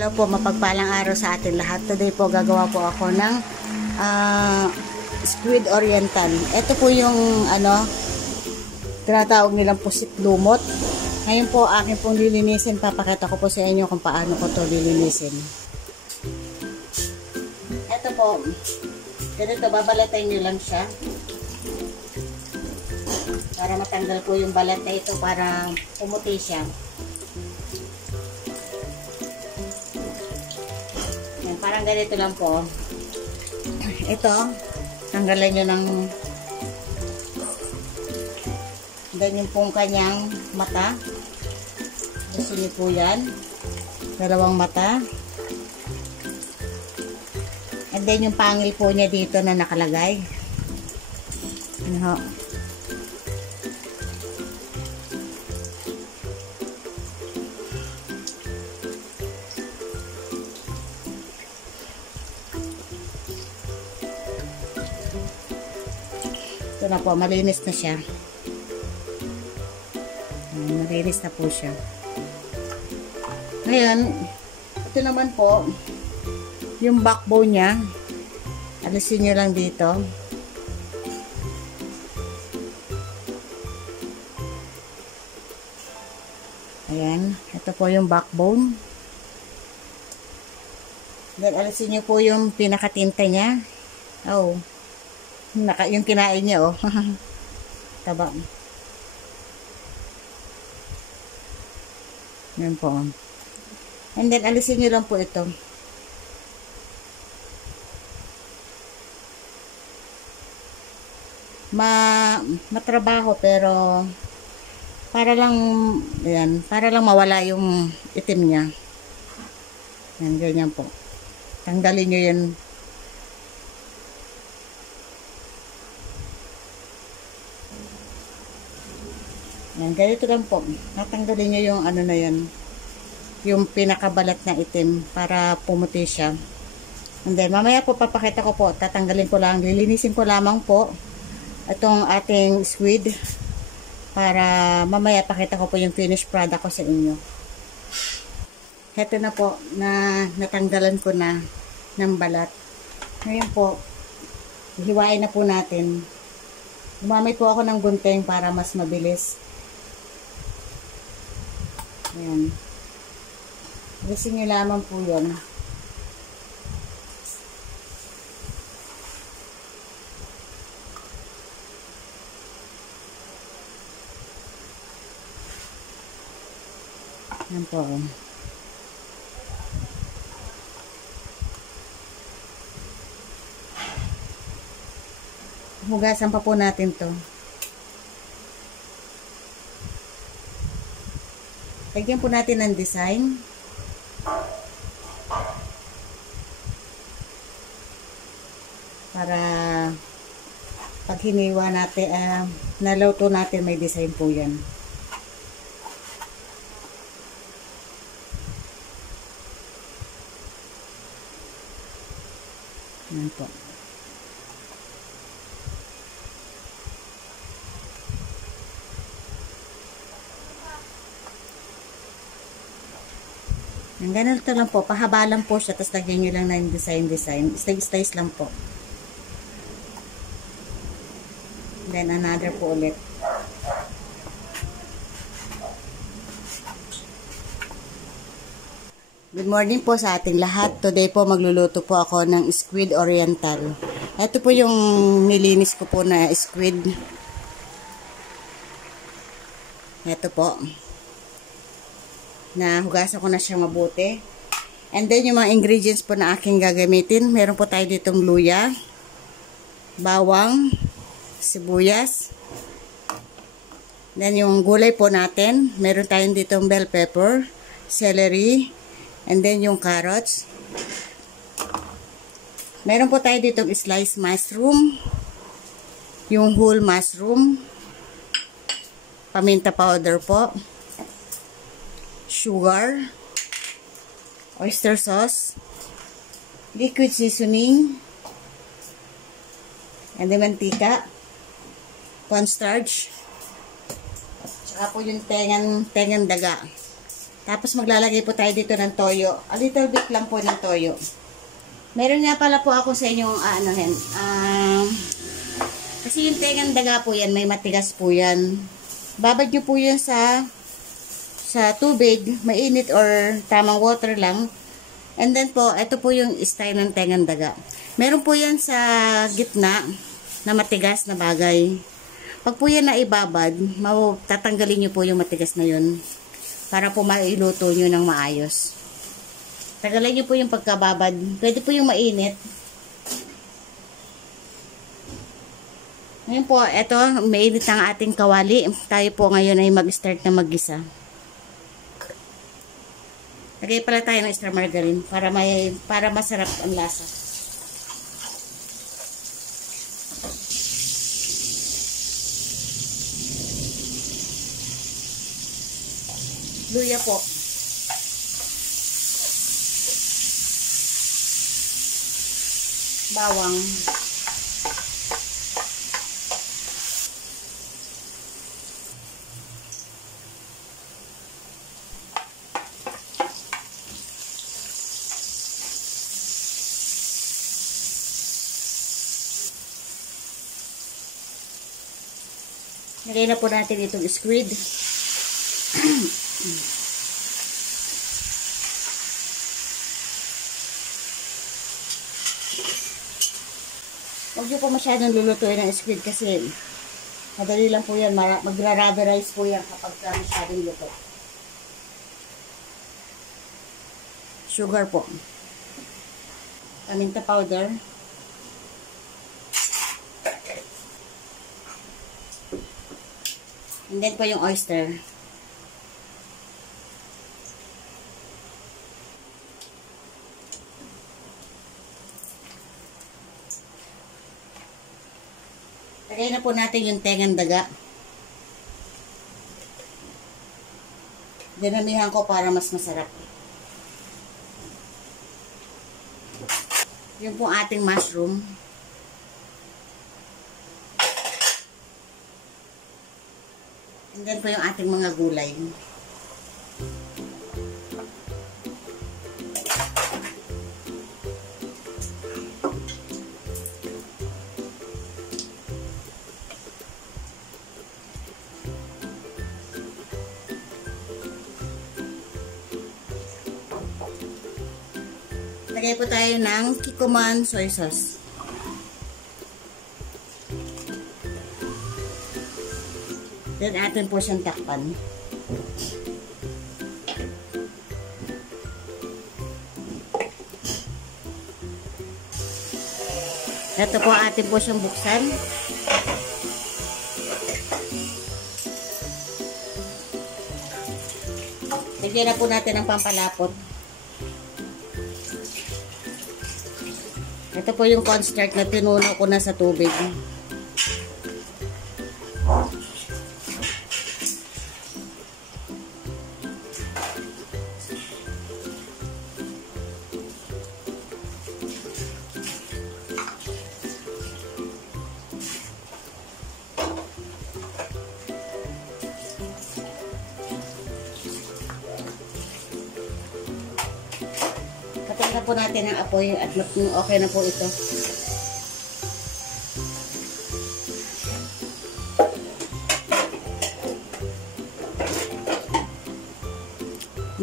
Hello po, mapagpalang araw sa atin lahat. Today po gagawa po ako ng squid oriental. Ito po yung tinatawag nilang pusit lumot. Ngayon po akin pong lilinisin. Papakita ko po sa inyo kung paano ko to lilinisin. Ito po, ganito, babalatan nyo lang siya para matanggal po yung balat na ito, para pumuti siya. Yan, parang ganito lang po. Ito, tanggalan nyo ng ganyan pong kanyang mata. Gusto nyo po yan, dalawang mata. And then yung pangil po niya dito na nakalagay. Ano ho? Ito na po, malinis na siya. Malinis na po siya. Ngayon, ito naman po, yung backbone niya, alisin nyo lang dito. Ayan, ito po yung backbone. Then, alisin nyo po yung pinakatinta niya. Oh, yung kinain niya, oh. Taba. Yan po. And then, alisin nyo lang po ito. Matrabaho, pero para lang, yan, para lang mawala yung itim niya. Yan, ganyan po. Tanggalin nyo yan. Yan, ganito lang po. Natanggalin nyo yung ano na yan, yung pinakabalat na itim para pumuti siya. And then, mamaya po papakita ko po, tatanggalin ko lang, lilinisin ko lamang po itong ating squid para mamaya pakita ko po yung finished product ko sa inyo. Heto na po, na natanggalan ko na ng balat. Ngayon po, hiwain na po natin. Gumamit po ako ng gunting para mas mabilis. Ayan. Alisin nyo lamang po yun. Ayan po. Hugasan pa po natin to. Lagyan po natin ng design. Para pag hiniwa natin, naluto natin, may design po yan. Yan po. Ang ganito lang po, pahaba lang po siya, tapos lagyan nyo lang ng design. Slice lang po. Then another po ulit. Good morning po sa ating lahat. Today po magluluto po ako ng squid oriental. Ito po yung nilinis ko po na squid. Ito po. Nahugasan ko na siya mabuti. And then yung mga ingredients po na aking gagamitin, meron po tayo ditong luya, bawang, sibuyas. Then yung gulay po natin, meron tayong ditong bell pepper, celery, and then yung carrots. Meron po tayo ditong sliced mushroom, yung whole mushroom, paminta powder po, sugar, oyster sauce, liquid seasoning, and then mantika, cornstarch, at saka po yung tengan daga. Tapos maglalagay po tayo dito ng toyo. A little bit lang po ng toyo. Meron nga pala po ako sa inyong kasi yung tengang daga po yan, may matigas po yan. Babad nyo po yan sa tubig, mainit or tamang water lang. And then po, ito po yung style ng tengang daga. Meron po yan sa gitna na matigas na bagay. Pag po yan na ibabad, tatanggalin nyo po yung matigas na yun para po mailuto nyo ng maayos. Tagalan nyo po yung pagkababad. Pwede po yung mainit. Ngayon po, ito, mainit ang ating kawali. Tayo po ngayon ay mag-start na mag-gisa. Lagay pala tayo ng extra margarine para masarap ang lasa. Luya po. Bawang. Lagay na po natin itong squid. Huwag nyo po masyadong lulutuin ng squid kasi madali lang po yan. Magra-rubberize po yan kapag masyadong luto. Sugar po. Paminta powder. And then po yung oyster. Lagay na po natin yung tengang daga. Dinamihan ko para mas masarap. Yung po ating mushroom. And then po yung ating mga gulay. Lagay po tayo ng Kikkoman soy sauce. Then, atin po siyang takpan. Ito po atin po siyang buksan. Lagyan na po natin ng pampalapot. Ito po yung cornstarch na tinuno ko na sa tubig. Patay na po natin ang apoy at okay na po ito.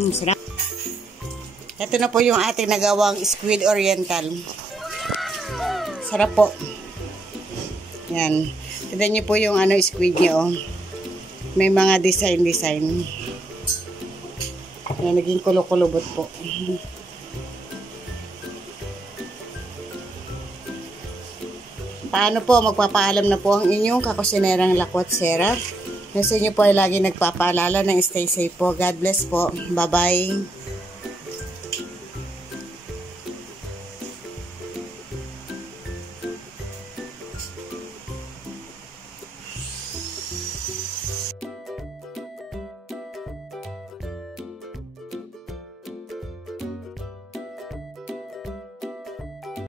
Sarap. Ito na po yung ating nagawang squid oriental. Sarap po. Yan. Tignan niyo po yung squid niyo. May mga design. Yan, naging kulo-kulubot po. Paano po, magpapaalam na po ang inyong kakusinerang Lakwat Sarah. Nasa inyo po ay lagi nagpapaalala ng stay safe po. God bless po. Bye-bye.